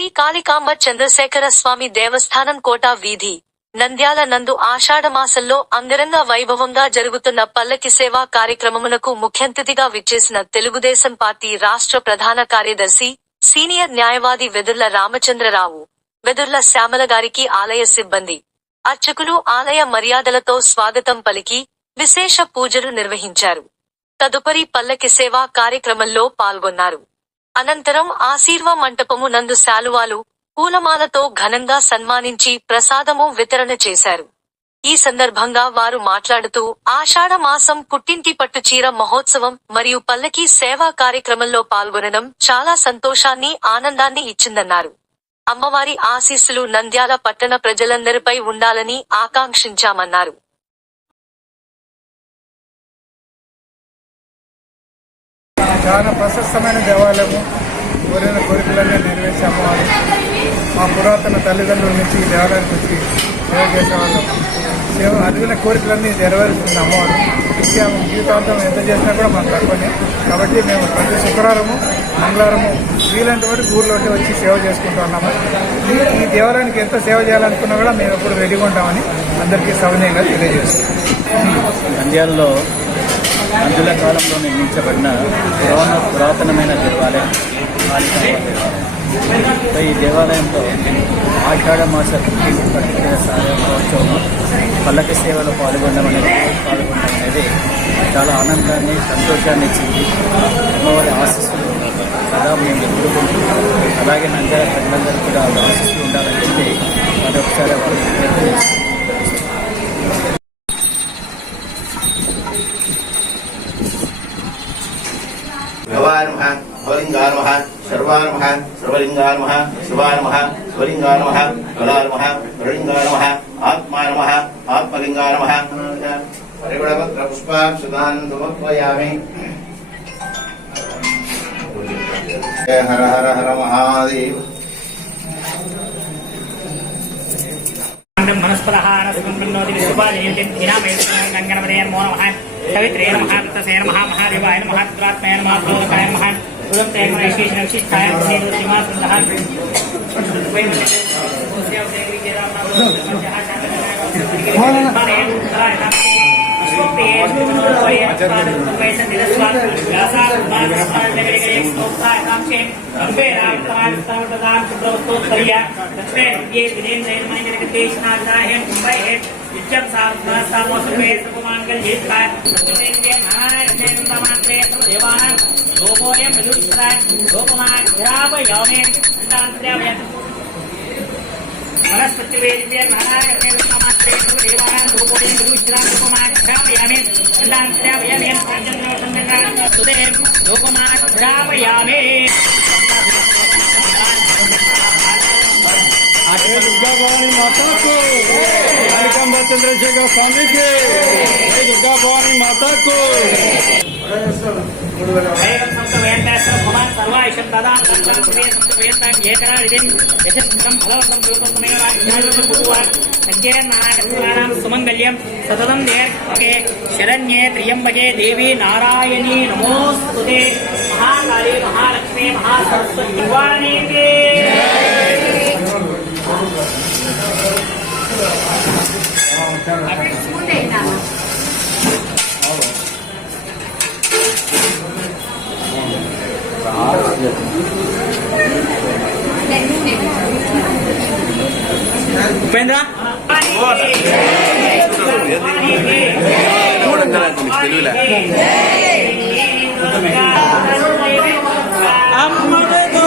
శ్రీ కాళికాంబ చంద్రశేఖర స్వామి దేవస్థానం కోట వీధి నంద్యాల నందు ఆషాఢమాసంలో అంగరంగ వైభవంగా జరుగుతున్న పల్లకి సేవా కార్యక్రమమునకు ముఖ్యంతిథిగా విచ్చేసిన తెలుగుదేశం పార్టీ రాష్ట్ర ప్రధాన కార్యదర్శి సీనియర్ న్యాయవాది వెదుర్ల రామచంద్రరావు, వెదుర్ల శ్యామల గారికి ఆలయ సిబ్బంది, అర్చకులు ఆలయ మర్యాదలతో స్వాగతం పలికి విశేష పూజలు నిర్వహించారు. తదుపరి పల్లకి సేవా కార్యక్రమంలో పాల్గొన్నారు. అనంతరం ఆశీర్వ మంటపము నందు శాలువాలు, పూలమాలతో ఘనంగా సన్మానించి ప్రసాదము వితరణ చేశారు. ఈ సందర్భంగా వారు మాట్లాడుతూ ఆషాఢ మాసం పుట్టింటి పట్టు చీర మహోత్సవం మరియు పల్లకి సేవా కార్యక్రమంలో పాల్గొనడం చాలా సంతోషాన్ని, ఆనందాన్ని ఇచ్చిందన్నారు. అమ్మవారి ఆశీస్సులు నంద్యాల పట్టణ ప్రజలందరిపై ఉండాలని ఆకాంక్షించామన్నారు. చాలా ప్రశస్తమైన దేవాలయము. కోరిన కోరికలన్నీ నెరవేర్చే అమ్మవారు. మా పురాతన తల్లిదండ్రుల నుంచి ఈ దేవాలయానికి వచ్చి సేవ చేసేవాళ్ళం. అడిగిన కోరికలన్నీ నెరవేరుస్తుంది అమ్మవారు. నిత్యం జీవితాంతం ఎంత చేసినా కూడా మాకు తక్కువనే. కాబట్టి మేము ప్రతి శుక్రవారము, మంగళవారము వీలంటి వాటి ఊర్లో వచ్చి సేవ చేసుకుంటూ ఉన్నాము. ఈ దేవాలయానికి ఎంత సేవ చేయాలనుకున్నా కూడా మేము ఎప్పుడు రెడీగా ఉంటామని అందరికీ సవినయంగా తెలియజేస్తున్నాం. నంద్యాలలో అందుల కాలంలో నిర్మించబడిన పురాతనమైన దేవాలయం ఈ దేవాలయంలో ఆషాఢ మాస మహోత్సవం పల్లకి సేవలో పాల్గొనడం అనేది చాలా ఆనందాన్ని, సంతోషాన్ని ఇచ్చింది. అమ్మవారి ఆశీస్సులు కదా మేము ఎదుర్కొంటూ, అలాగే నంద్యాల ప్రజలందరూ కూడా ఆశీస్సులు ఉండాలని చెప్పి మరొకసారి వాళ్ళు భవానమః భవలింగానమః సర్వానమః సర్వలింగానమః శివానమః శివలింగానమః కళానమః కళలింగానమః ఆత్మానమః ఆత్మలింగానమః పరిగణపత్ర పుష్పాక్షదాన్ సమర్పయామి. హర హర హర మహాదేవ. सवित्रे नमः तस्मै नमः महादेवाय नमः रुद्रात्मने नमः प्रोदकाय नमः रुद्रते नमः विशेषविशिष्टाय श्रीनिवासः दुर्गा भवानी माता को, कालिकांबा चंद्रशेखर स्वामी के, दुर्गा भवानी माता को. सुमंगल्यम सततम देवे शरण्ये त्र्यंबके देवी नारायणी नमोस्तुते महाकाली महालक्ष्मी महासरस्वती वाणी के. ఉపేంద్ర తెలుగులో